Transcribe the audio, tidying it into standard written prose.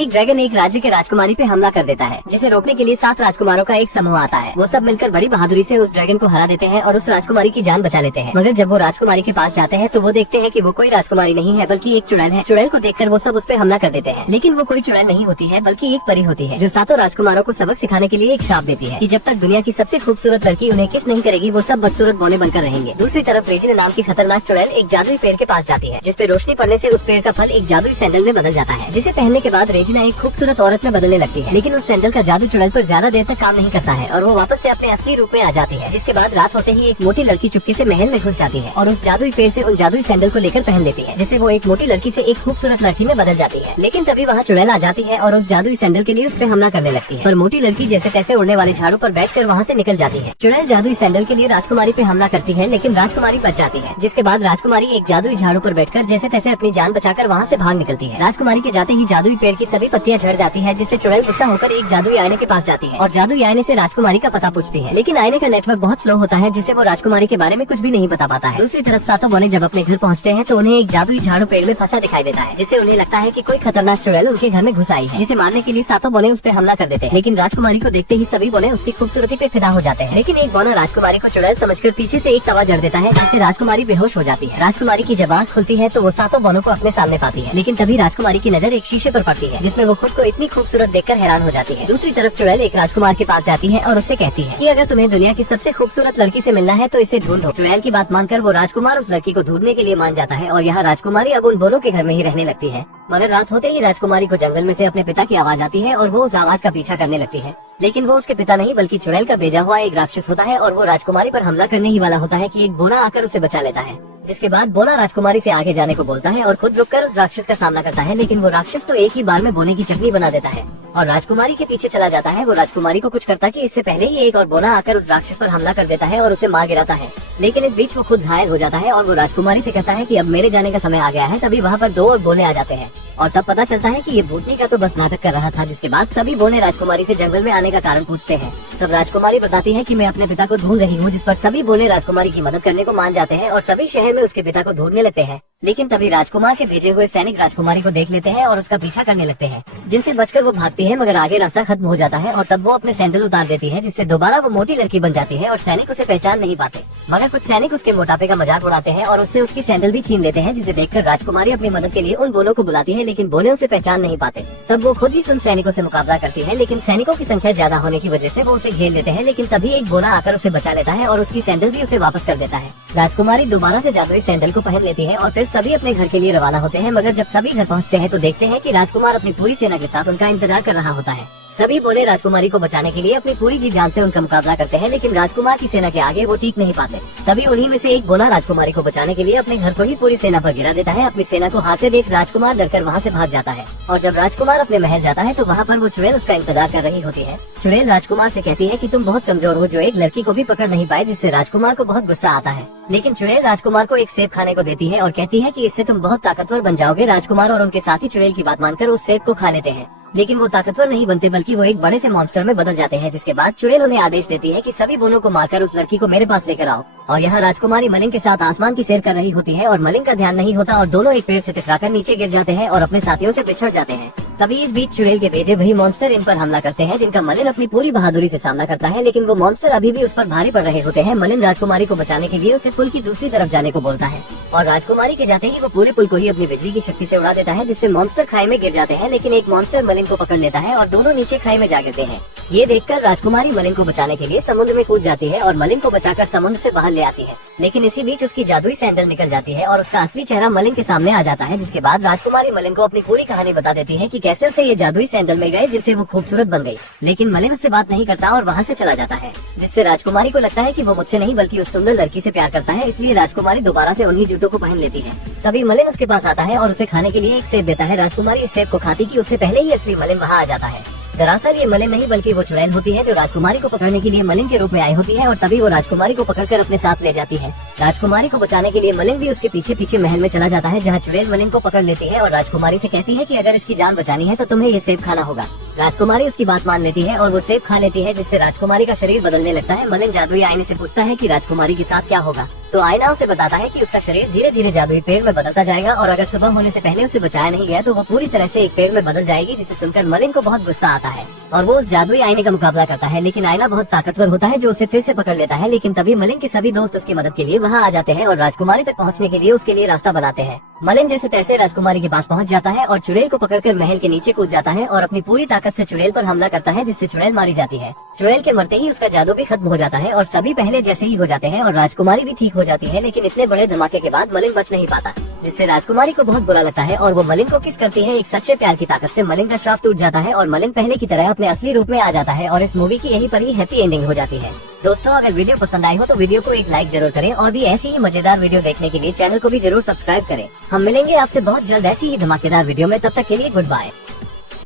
एक ड्रैगन एक राज्य के राजकुमारी पे हमला कर देता है, जिसे रोकने के लिए 7 राजकुमारों का एक समूह आता है। वो सब मिलकर बड़ी बहादुरी से उस ड्रैगन को हरा देते हैं और उस राजकुमारी की जान बचा लेते हैं। मगर जब वो राजकुमारी के पास जाते हैं तो वो देखते हैं कि वो कोई राजकुमारी नहीं है बल्कि एक चुड़ैल है। चुड़ैल को देखकर वो सब उस पे हमला कर देते हैं, लेकिन वो कोई चुड़ैल नहीं होती है बल्कि एक परी होती है, जो 7 राजकुमारों को सबक सिखाने के लिए एक श्राप देती है कि जब तक दुनिया की सबसे खूबसूरत लड़की उन्हें किस नहीं करेगी वो सब बदसूरत बौने बनकर रहेंगे। दूसरी तरफ रेजिना नाम की खतरनाक चुड़ैल एक जादुई पेड़ के पास जाती है, जिसपे रोशनी पड़ने से उस पेड़ का फल एक जादुई सैंडल में बदल जाता है, जिसे पहनने के बाद रेजिना एक खूबसूरत औरत में बदलने लगती है। लेकिन उस सैंडल का जादू चुड़ैल पर ज्यादा देर तक काम नहीं करता है और वो वापस से अपने असली रूप में आ जाती है। जिसके बाद रात होते ही एक मोटी लड़की चुपके से महल में घुस जाती है और उस जादुई पेड़ से उन जादुई सैंडल को लेकर पहन लेती है, जिससे वो एक मोटी लड़की से एक खूबसूरत लड़की में बदल जाती है। लेकिन तभी वहाँ चुड़ैल आ जाती है और उस जादुई सैंडल के लिए उस पर हमला करने लगती है, पर मोटी लड़की जैसे तैसे उड़ने वाले झाड़ू पर बैठकर वहाँ से निकल जाती है। चुड़ैल जादुई सैंडल के लिए राजकुमारी पे हमला करती है, लेकिन राजकुमारी बच जाती है। जिसके बाद राजकुमारी एक जादुई झाड़ू पर बैठकर जैसे तैसे अपनी जान बचाकर वहाँ से भाग निकलती है। राजकुमारी के जाते ही जादुई पेड़ की सभी पत्तियां झड़ जाती है, जिससे चुड़ैल गुस्सा होकर एक जादुई आईने के पास जाती है और जादुई आईने से राजकुमारी का पता पूछती है। लेकिन आईने का नेटवर्क बहुत स्लो होता है, जिससे वो राजकुमारी के बारे में कुछ भी नहीं बता पाता है। दूसरी तरफ 7 बौने जब अपने घर पहुँचते हैं तो उन्हें एक जादुई झाड़ू पेड़ में फंसा दिखाई देता है, जिससे उन्हें लगता है कि कोई खतरनाक चुड़ैल उनके घर में घुस आई है, जिसे मारने के लिए 7 बौने उस पर हमला कर देते हैं। लेकिन राजकुमारी को देखते ही सभी बौने उसकी खूबसूरती पे फिदा हो जाते हैं। लेकिन एक बौना राजकुमारी को चुड़ैल समझकर पीछे से एक तवा जड़ देता है, जिससे राजकुमारी बेहोश हो जाती है। राजकुमारी की जब आँख खुलती है तो वो 7 बौनों को अपने सामने पाती है, लेकिन तभी राजकुमारी की नजर एक शीशे पर पड़ती है, जिसमें वो खुद को इतनी खूबसूरत देखकर हैरान हो जाती है। दूसरी तरफ चुड़ैल एक राजकुमार के पास जाती है और उससे कहती है कि अगर तुम्हें दुनिया की सबसे खूबसूरत लड़की से मिलना है तो इसे ढूंढो। चुड़ैल की बात मानकर वो राजकुमार उस लड़की को ढूंढने के लिए मान जाता है और यहाँ राजकुमारी अब उन दोनों के घर में ही रहने लगती है। मगर रात होते ही राजकुमारी को जंगल में से अपने पिता की आवाज आती है और वो उस आवाज का पीछा करने लगती है। लेकिन वो उसके पिता नहीं बल्कि चुड़ैल का भेजा हुआ एक राक्षस होता है और वो राजकुमारी पर हमला करने ही वाला होता है कि एक बोना आकर उसे बचा लेता है। जिसके बाद बोना राजकुमारी से आगे जाने को बोलता है और खुद रुककर उस राक्षस का सामना करता है, लेकिन वो राक्षस तो एक ही बार में बोने की चटनी बना देता है और राजकुमारी के पीछे चला जाता है। वो राजकुमारी को कुछ करता कि इससे पहले ही एक और बोना आकर उस राक्षस पर हमला कर देता है और उसे मार गिराता है। लेकिन इस बीच वो खुद घायल हो जाता है और वो राजकुमारी से कहता है कि अब मेरे जाने का समय आ गया है। तभी वहाँ पर 2 और बोने आ जाते हैं और तब पता चलता है कि ये भूतनी का तो बस नाटक कर रहा था। जिसके बाद सभी बोने राजकुमारी से जंगल में आने का कारण पूछते हैं। तब राजकुमारी बताती है कि मैं अपने पिता को ढूंढ रही हूँ, जिस पर सभी बोने राजकुमारी की मदद करने को मान जाते हैं और सभी शहर में उसके पिता को ढूंढने लगते हैं। लेकिन तभी राजकुमार के भेजे हुए सैनिक राजकुमारी को देख लेते हैं और उसका पीछा करने लगते हैं, जिनसे बचकर वो भागती है। मगर आगे रास्ता खत्म हो जाता है और तब वो अपने सैंडल उतार देती है, जिससे दोबारा वो मोटी लड़की बन जाती है और सैनिक उसे पहचान नहीं पाते। मगर कुछ सैनिक उसके मोटापे का मजाक उड़ाते हैं और उससे उसकी सैंडल भी छीन लेते हैं, जिसे देखकर राजकुमारी अपनी मदद के लिए उन बोनों को बुलाती है, लेकिन बोने उसे पहचान नहीं पाते। तब वो खुद ही उन सैनिकों से मुकाबला करती है, लेकिन सैनिकों की संख्या ज्यादा होने की वजह से वो उसे घेर लेते हैं। लेकिन तभी एक बोना आकर उसे बचा लेता है और उसकी सैंडल भी उसे वापस कर देता है। राजकुमारी दोबारा से जादुई सैंडल को पहन लेती है और फिर सभी अपने घर के लिए रवाना होते हैं। मगर जब सभी घर पहुंचते हैं तो देखते हैं कि राजकुमार अपनी पूरी सेना के साथ उनका इंतजार कर रहा होता है। सभी बोने राजकुमारी को बचाने के लिए अपनी पूरी जी जान से उनका मुकाबला करते हैं, लेकिन राजकुमार की सेना के आगे वो टिक नहीं पाते। तभी उन्हीं में से एक बोना राजकुमारी को बचाने के लिए अपने घर को ही पूरी सेना पर गिरा देता है। अपनी सेना को हारते देख राजकुमार डरकर वहाँ से भाग जाता है और जब राजकुमार अपने महल जाता है तो वहाँ पर वो चुड़ैल उसका इंतजार कर रही होती है। चुड़ैल राजकुमार से कहती है कि तुम बहुत कमजोर हो, जो एक लड़की को भी पकड़ नहीं पाए, जिससे राजकुमार को बहुत गुस्सा आता है। लेकिन चुड़ैल राजकुमार को एक सेब खाने को देती है और कहती है कि इससे तुम बहुत ताकतवर बन जाओगे। राजकुमार और उनके साथी चुड़ैल की बात मानकर उस सेब को खा लेते हैं, लेकिन वो ताकतवर नहीं बनते बल्कि वो एक बड़े से मॉन्स्टर में बदल जाते हैं। जिसके बाद चुड़ैल उन्हें आदेश देती है कि सभी बोनों को मारकर उस लड़की को मेरे पास लेकर आओ। और यहाँ राजकुमारी मलिंग के साथ आसमान की सैर कर रही होती है और मलिंग का ध्यान नहीं होता और दोनों एक पेड़ से टकराकर नीचे गिर जाते हैं और अपने साथियों से बिछड़ जाते हैं। तभी इस बीच चुड़ैल के भेजे वही मॉन्स्टर इन पर हमला करते हैं, जिनका मलिन अपनी पूरी बहादुरी से सामना करता है, लेकिन वो मॉन्स्टर अभी भी उस पर भारी पड़ रहे होते हैं। मलिन राजकुमारी को बचाने के लिए उसे पुल की दूसरी तरफ जाने को बोलता है और राजकुमारी के जाते ही वो पूरे पुल को ही अपनी बिजली की शक्ति से उड़ा देता है, जिससे मॉन्स्टर खाई में गिर जाते हैं। लेकिन एक मॉन्स्टर मलिन को पकड़ लेता है और दोनों नीचे खाई में जा गिरते हैं। ये देखकर राजकुमारी मलिन को बचाने के लिए समुद्र में कूद जाती है और मलिन को बचाकर समुद्र से बाहर ले आती है। लेकिन इसी बीच उसकी जादुई सैंडल निकल जाती है और उसका असली चेहरा मलिन के सामने आ जाता है। जिसके बाद राजकुमारी मलिन को अपनी पूरी कहानी बता देती है कि कैसे उसे ये जादुई सैंडल में गए, जिससे वो खूबसूरत बन गई। लेकिन मलिन उससे बात नहीं करता और वहाँ से चला जाता है, जिससे राजकुमारी को लगता है कि वो मुझसे नहीं बल्कि उस सुंदर लड़की से प्यार करता है। इसलिए राजकुमारी दोबारा से उन्हीं जूतों को पहन लेती है। तभी मलिन उसके पास आता है और उसे खाने के लिए एक सेब देता है। राजकुमारी इस सेब को खाती कि उससे पहले ही असली मलिन वहाँ आ जाता है। दरअसल ये मलिन नहीं बल्कि वो चुड़ैल होती है, जो राजकुमारी को पकड़ने के लिए मलिन के रूप में आई होती है और तभी वो राजकुमारी को पकड़कर अपने साथ ले जाती है। राजकुमारी को बचाने के लिए मलिन भी उसके पीछे पीछे महल में चला जाता है, जहाँ चुड़ैल मलिन को पकड़ लेती है और राजकुमारी से कहती है कि अगर इसकी जान बचानी है तो तुम्हें ये सेब खाना होगा। राजकुमारी उसकी बात मान लेती है और वो सेब खा लेती है, जिससे राजकुमारी का शरीर बदलने लगता है। मलिन जादुई आईने से पूछता है कि राजकुमारी के साथ क्या होगा, तो आईना उसे बताता है कि उसका शरीर धीरे धीरे जादुई पेड़ में बदलता जाएगा और अगर सुबह होने से पहले उसे बचाया नहीं गया तो वो पूरी तरह से एक पेड़ में बदल जाएगी, जिसे सुनकर मलिन को बहुत गुस्सा आता है और वो उस जादुई आईने का मुकाबला करता है। लेकिन आईना बहुत ताकतवर होता है जो उसे फिर से पकड़ लेता है। लेकिन तभी मलिन के सभी दोस्त उसकी मदद के लिए वहाँ आ जाते हैं और राजकुमारी तक पहुँचने के लिए उसके लिए रास्ता बनाते हैं। मलिन जैसे तैसे राजकुमारी के पास पहुँच जाता है और चुड़ैल को पकड़कर महल के नीचे कूद जाता है और अपनी पूरी ताकत से चुड़ैल पर हमला करता है, जिससे चुड़ैल मारी जाती है। चुड़ैल के मरते ही उसका जादू भी खत्म हो जाता है और सभी पहले जैसे ही हो जाते हैं और राजकुमारी भी ठीक हो जाती है। लेकिन इतने बड़े धमाके के बाद मलिन बच नहीं पाता, जिससे राजकुमारी को बहुत बुरा लगता है और वो मलिन को किस करती है। एक सच्चे प्यार की ताकत से मलिन का श्राप टूट जाता है और मलिन पहले की तरह अपने असली रूप में आ जाता है और इस मूवी की यही पर ही हैप्पी एंडिंग हो जाती है। दोस्तों, अगर वीडियो पसंद आई हो तो वीडियो को एक लाइक जरूर करें और भी ऐसी ही मजेदार वीडियो देखने के लिए चैनल को भी जरूर सब्सक्राइब करें। हम मिलेंगे आपसे बहुत जल्द ऐसी ही धमाकेदार वीडियो में, तब तक के लिए गुड बाय।